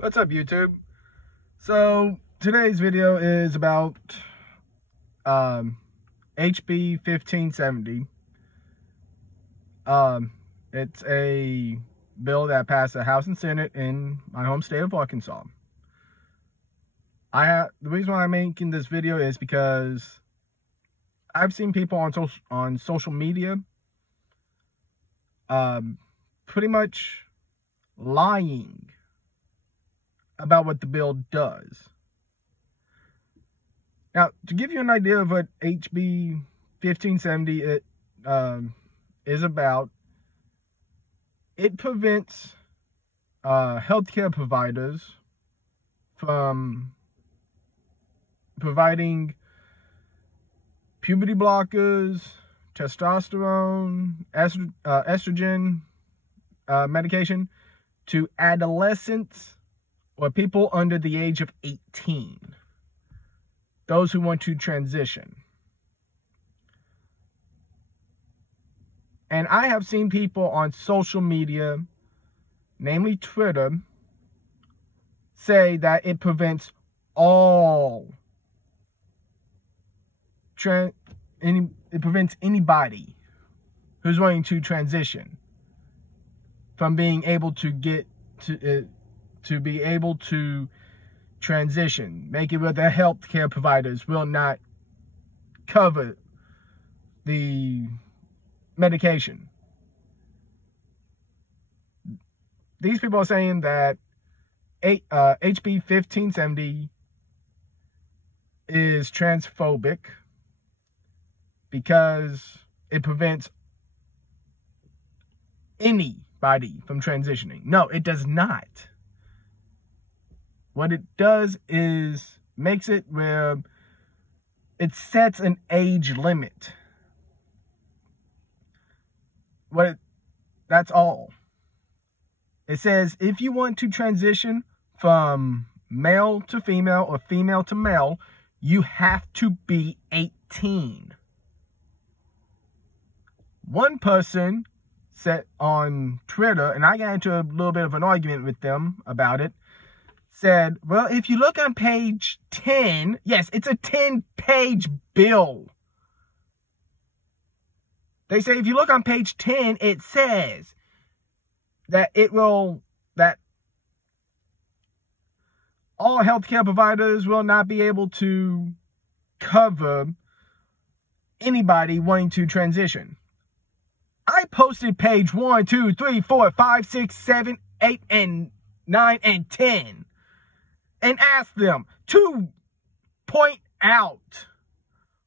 What's up, YouTube? So today's video is about HB1570. It's a bill that passed the House and Senate in my home state of Arkansas. The reason why I'm making this video is because I've seen people on social media pretty much lying about what the bill does. Now, to give you an idea of what HB 1570 is about, it prevents healthcare providers from providing puberty blockers, testosterone, estrogen medication to adolescents or people under the age of 18, those who want to transition. And I have seen people on social media, namely Twitter, say that it prevents all it prevents anybody who's wanting to transition from being able to get to be able to transition, make it where the healthcare providers will not cover the medication. These people are saying that HB 1570 is transphobic because it prevents anybody from transitioning. No, it does not. What it does is makes it where it sets an age limit. That's all. It says if you want to transition from male to female or female to male, you have to be 18. One person said on Twitter, and I got into a little bit of an argument with them about it, said, well, if you look on page 10, yes, it's a 10-page bill. They say if you look on page 10, it says that that all healthcare providers will not be able to cover anybody wanting to transition. I posted page 1, 2, 3, 4, 5, 6, 7, 8, and 9, and 10. And asked them to point out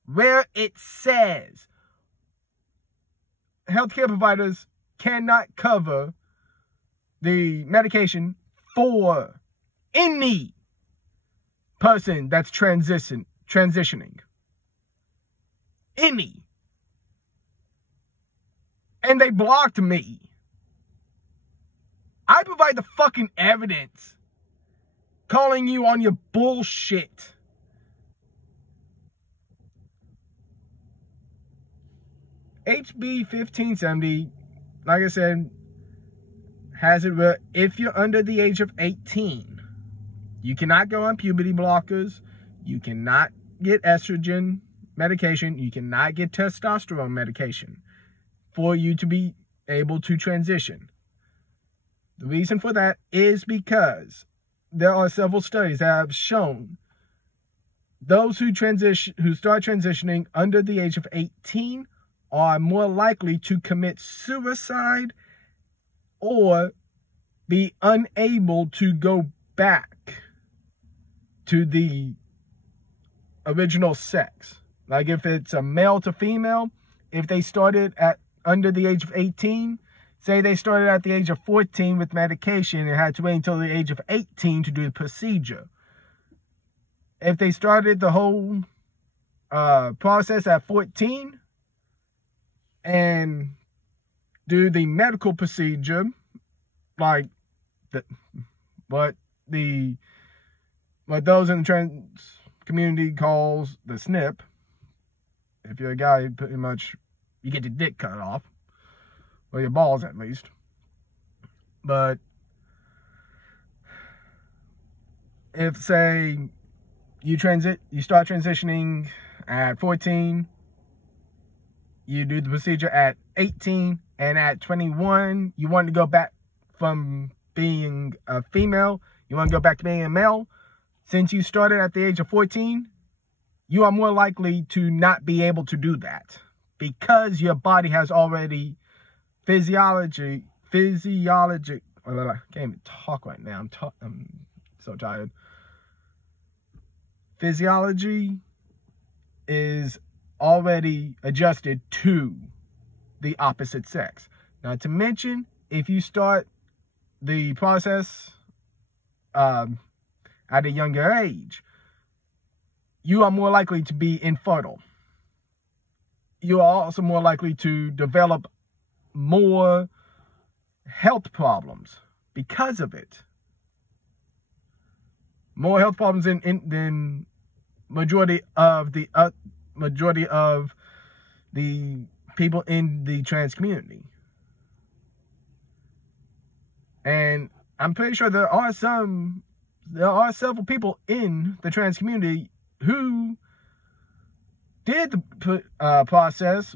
where it says healthcare providers cannot cover the medication for any person that's transitioning. Any. And they blocked me. I provide the fucking evidence, calling you on your bullshit. HB 1570, like I said, has it where if you're under the age of 18, you cannot go on puberty blockers, you cannot get estrogen medication, you cannot get testosterone medication for you to be able to transition. The reason for that is because there are several studies that have shown those who start transitioning under the age of 18 are more likely to commit suicide or be unable to go back to the original sex. Like if it's a male to female, if they started at under the age of 18, say they started at the age of 14 with medication and had to wait until the age of 18 to do the procedure. If they started the whole process at 14 and do the medical procedure, like what those in the trans community calls the snip. If you're a guy, pretty much you get your dick cut off. Or your balls, at least. But if say you start transitioning at 14, you do the procedure at 18, and at 21 you want to go back from being a female, you want to go back to being a male. Since you started at the age of 14, you are more likely to not be able to do that, because your body has already I can't even talk right now. I'm so tired. Physiology is already adjusted to the opposite sex. Not to mention, if you start the process at a younger age, you are more likely to be infertile. You are also more likely to develop more health problems because of it. More health problems than majority of the people in the trans community. And I'm pretty sure there are several people in the trans community who did the process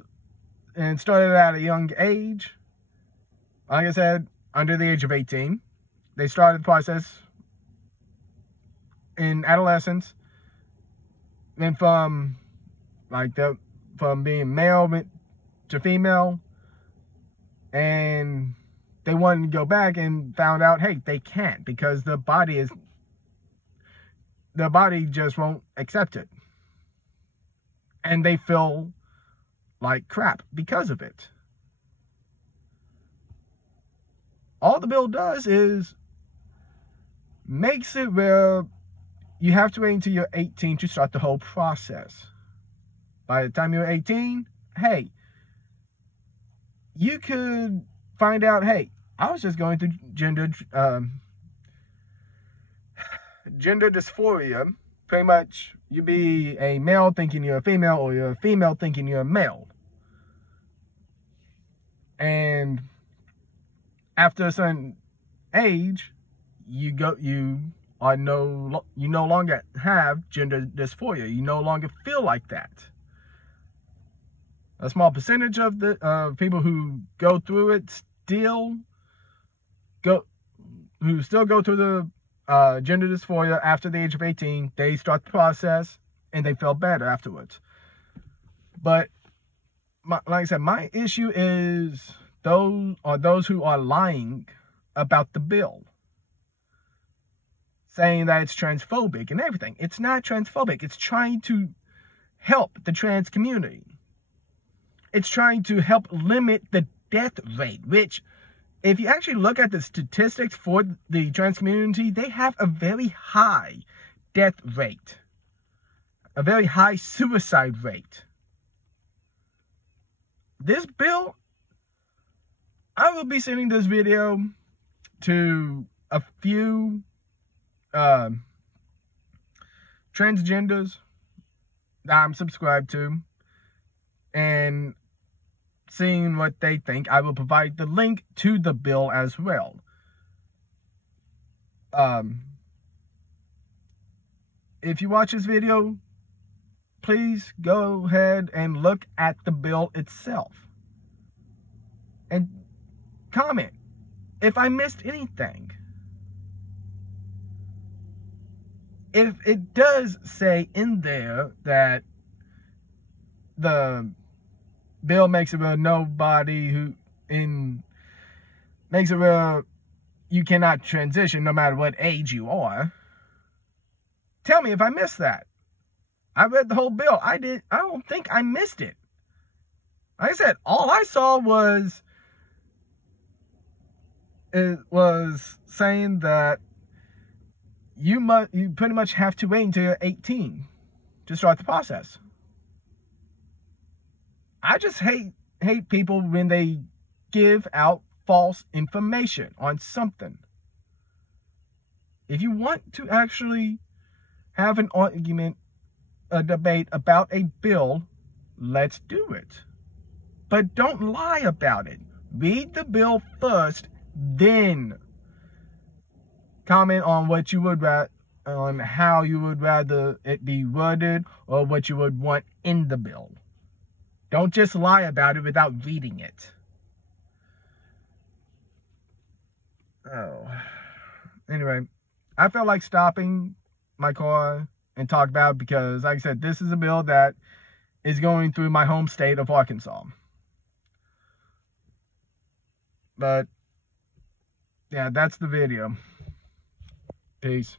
and started at a young age. Like I said, under the age of 18. They started the process in adolescence. And from being male to female. And they wanted to go back and found out, hey, they can't, because their body just won't accept it. And they feel like crap because of it. All the bill does is makes it where you have to wait until you're 18 to start the whole process. By the time you're 18, hey, you could find out, hey, I was just going through gender dysphoria. Pretty much, you be a male thinking you're a female, or you're a female thinking you're a male. And after a certain age, you no longer have gender dysphoria. You no longer feel like that. A small percentage of the people who go through it still go through the gender dysphoria after the age of 18. They start the process and they feel better afterwards. But like I said, my issue is those who are lying about the bill, saying that it's transphobic and everything. It's not transphobic. It's trying to help the trans community. It's trying to help limit the death rate, which, if you actually look at the statistics for the trans community, they have a very high death rate, a very high suicide rate. This bill, I will be sending this video to a few transgenders that I'm subscribed to, and seeing what they think. I will provide the link to the bill as well. If you watch this video, please go ahead and look at the bill itself and comment if I missed anything. If it does say in there that the bill makes it where makes it where you cannot transition no matter what age you are, tell me if I missed that. I read the whole bill. I don't think I missed it. Like I said, all I saw was saying that you pretty much have to wait until you're 18 to start the process. I just hate people when they give out false information on something. If you want to actually have an argument, a debate about a bill, let's do it. But don't lie about it. Read the bill first, then comment on what you would on how you would rather it be worded or what you would want in the bill. Don't just lie about it without reading it. Oh. Anyway, I felt like stopping my car and talk about it because, like I said, this is a bill that is going through my home state of Arkansas. But, yeah, that's the video. Peace.